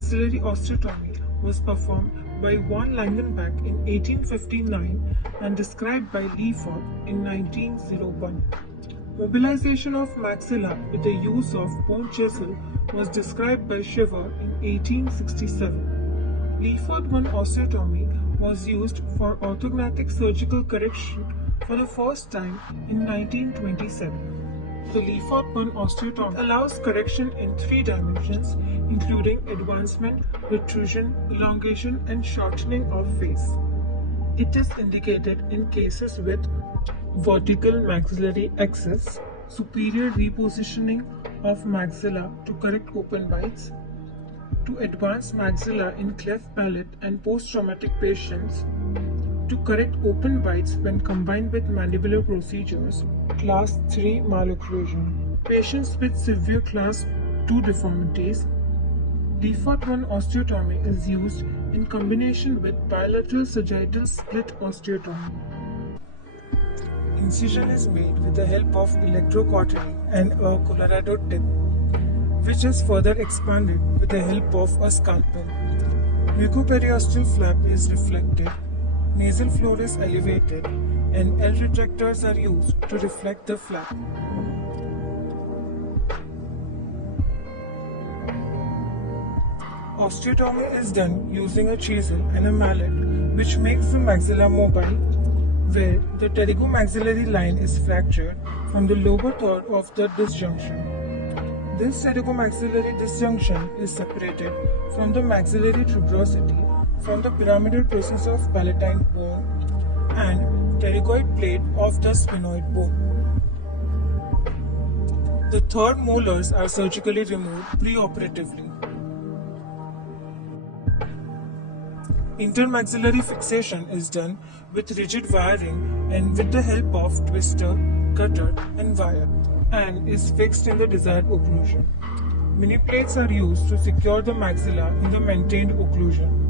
Maxillary osteotomy was performed by von Langenbeck in 1859 and described by LeFort in 1901. Mobilization of maxilla with the use of bone chisel was described by Shiver in 1867. LeFort 1 osteotomy was used for orthodontic surgical correction for the first time in 1927. The LeFort 1 osteotomy allows correction in 3 dimensions, including advancement, protrusion, elongation, and shortening of face. It is indicated in cases with vertical maxillary excess, superior repositioning of maxilla to correct open bites, to advance maxilla in cleft palate and post-traumatic patients, to correct open bites when combined with mandibular procedures, Class 3 malocclusion. Patients with severe Class 2 deformities, LeFort 1 osteotomy is used in combination with bilateral sagittal split osteotomy. Incision is made with the help of electrocautery and a Colorado tip, which is further expanded with the help of a scalpel. Mucoperiosteal flap is reflected, nasal floor is elevated, and L retractors are used to reflect the flap. Osteotomy is done using a chisel and a mallet, which makes the maxilla mobile, where the pterygomaxillary line is fractured from the lower third of the disjunction. This pterygomaxillary disjunction is separated from the maxillary tuberosity from the pyramidal process of palatine bone and pterygoid plate of the sphenoid bone. The third molars are surgically removed preoperatively. Intermaxillary fixation is done with rigid wiring and with the help of twister, cutter, and wire, and is fixed in the desired occlusion. Mini plates are used to secure the maxilla in the maintained occlusion.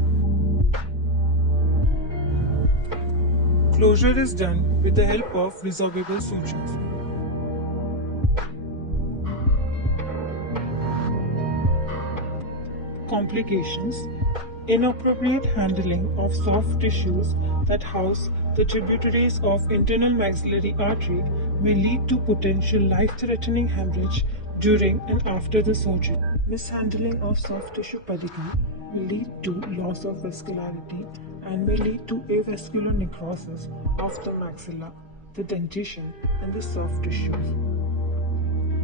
Closure is done with the help of resorbable sutures. Complications: inappropriate handling of soft tissues that house the tributaries of internal maxillary artery may lead to potential life-threatening hemorrhage during and after the surgery. Mishandling of soft tissue pedicle will lead to loss of vascularity and may lead to avascular necrosis of the maxilla, the dentition, and the soft tissues.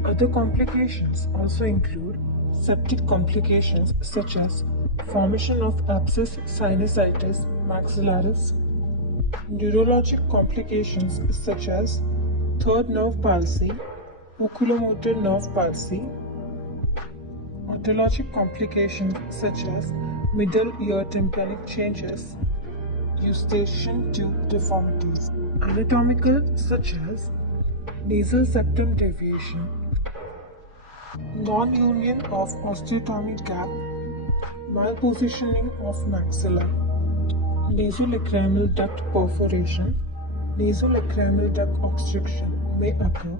Other complications also include septic complications such as formation of abscess sinusitis maxillaris, neurologic complications such as third nerve palsy, oculomotor nerve palsy, odontologic complications such as middle ear tympanic changes, eustachian tube deformities, anatomical such as nasal septum deviation, non-union of osteotomy gap, malpositioning of maxilla, nasolacrimal duct perforation, nasolacrimal duct obstruction may occur